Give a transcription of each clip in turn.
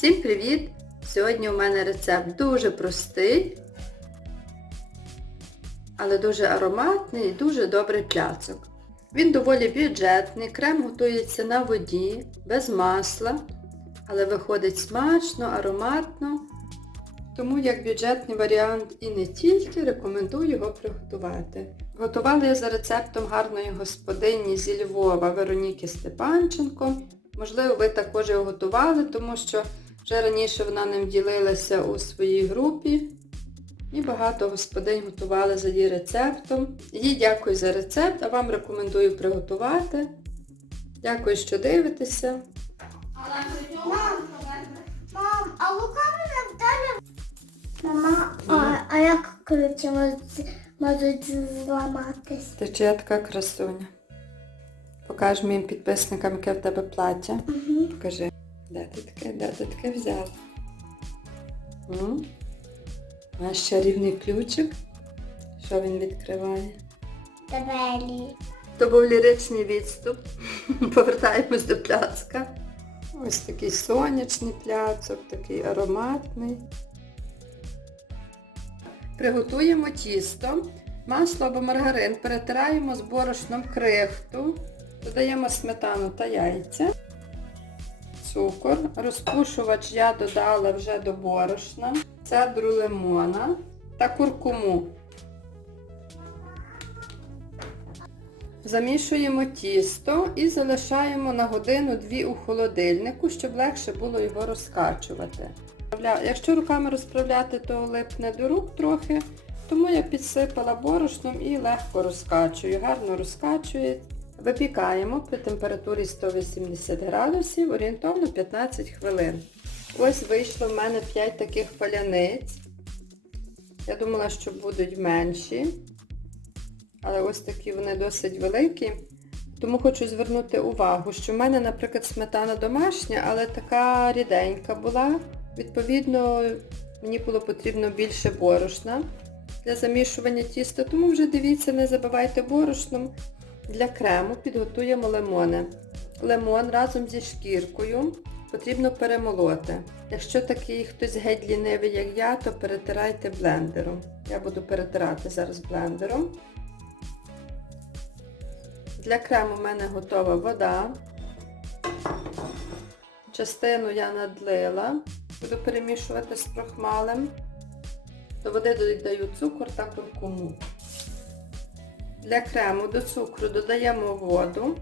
Всім привіт! Сьогодні у мене рецепт дуже простий, але дуже ароматний і дуже добрий пляцок. Він доволі бюджетний, крем готується на воді, без масла, але виходить смачно, ароматно. Тому як бюджетний варіант і не тільки, рекомендую його приготувати. Готувала я за рецептом гарної господині зі Львова Вероніки Степанченко. Можливо, ви також його готували, тому що вже раніше вона ним ділилася у своїй групі. І багато господинь готували за її рецептом. Їй дякую за рецепт, а вам рекомендую приготувати. Дякую, що дивитеся. Мам, мам, а лукавий Наталя... Мама, а, а як ключі можуть, можуть зламатись? Ти чия така красуня. Покаж моїм підписникам, яке в тебе плаття. Угу. Покажи, де ти таке, де ти таке взяла? М? Маєш чарівний ключик. Що він відкриває? Двері. То був ліричний відступ. Повертаємось до пляцка. Ось такий сонячний пляцок, такий ароматний. Приготуємо тісто. Масло або маргарин перетираємо з борошном крихту. Додаємо сметану та яйця. Цукор. Розпушувач я додала вже до борошна. Цедру лимона та куркуму. Замішуємо тісто і залишаємо на годину-дві у холодильнику, щоб легше було його розкачувати. Якщо руками розправляти, то липне до рук трохи, тому я підсипала борошном і легко розкачую. Гарно розкачує. Випікаємо при температурі 180 градусів орієнтовно 15 хвилин. Ось вийшло в мене 5 таких паляниць. Я думала, що будуть менші. Але ось такі вони досить великі. Тому хочу звернути увагу, що в мене, наприклад, сметана домашня, але така ріденька була. Відповідно, мені було потрібно більше борошна для замішування тіста. Тому вже дивіться, не забивайте борошном. Для крему підготуємо лимони. Лимон разом зі шкіркою потрібно перемолоти. Якщо такий хтось геть лінивий, як я, то перетирайте блендером. Я буду перетирати зараз блендером. Для крему в мене готова вода. Частину я надлила. Буду перемішувати з крохмалем. До води додаю цукор та куркуму. Для крему до цукру додаємо воду.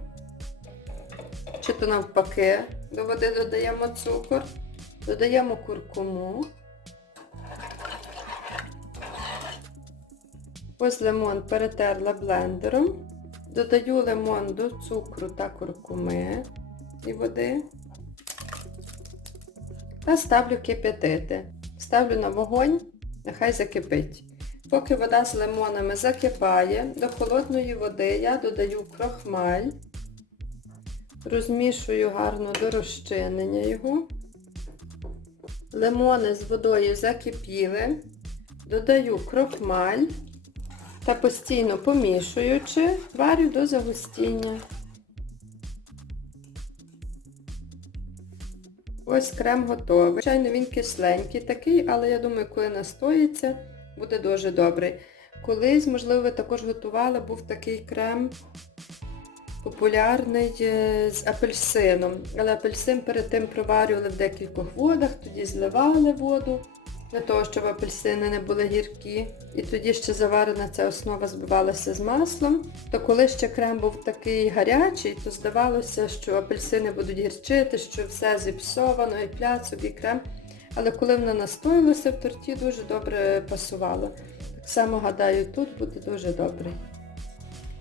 Чи то навпаки, до води додаємо цукор, додаємо куркуму. Ось лимон перетерла блендером. Додаю лимон до цукру та куркуми і води. Та ставлю кип'ятити. Ставлю на вогонь, нехай закипить. Поки вода з лимонами закипає, до холодної води я додаю крохмаль, розмішую гарно до розчинення його. Лимони з водою закипіли, додаю крохмаль та постійно помішуючи, варю до загустіння. Ось крем готовий. Звичайно, він кисленький такий, але я думаю, коли настоїться, буде дуже добрий. Колись, можливо, також готували, був такий крем популярний е, з апельсином. Але апельсин перед тим проварювали в декількох водах, тоді зливали воду для того, щоб апельсини не були гіркі. І тоді ще заварена ця основа збивалася з маслом. То коли ще крем був такий гарячий, то здавалося, що апельсини будуть гірчити, що все зіпсовано, і пляцок, і крем. Але коли воно настоїлося в торті, дуже добре пасувало. Так само, гадаю, тут буде дуже добре.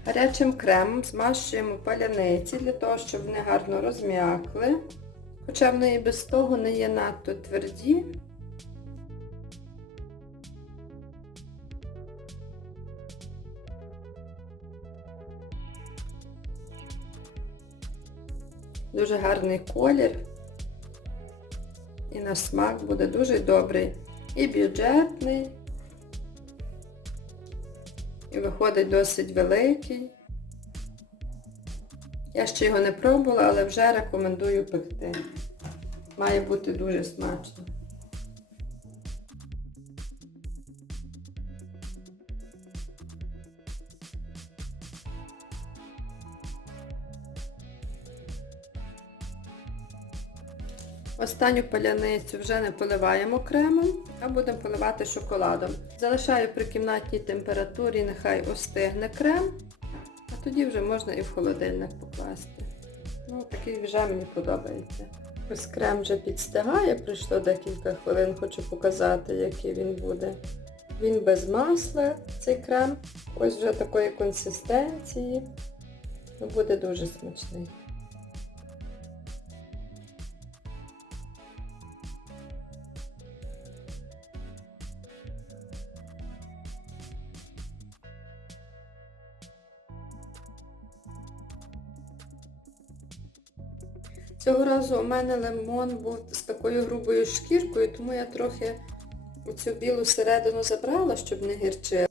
Гарячим кремом змащуємо паляниці для того, щоб вони гарно розм'якли. Хоча вони і без того не є надто тверді. Дуже гарний колір. І на смак буде дуже добрий. І бюджетний. І виходить досить великий. Я ще його не пробувала, але вже рекомендую пекти. Має бути дуже смачно. Останню паляницю вже не поливаємо кремом, а будемо поливати шоколадом. Залишаю при кімнатній температурі, нехай остигне крем, а тоді вже можна і в холодильник покласти. Ну, такий вже мені подобається. Ось крем вже підстигає, пройшло декілька хвилин, хочу показати, який він буде. Він без масла, цей крем. Ось вже такої консистенції. Ну, буде дуже смачний. Цього разу у мене лимон був з такою грубою шкіркою, тому я трохи оцю білу середину забрала, щоб не гірчила.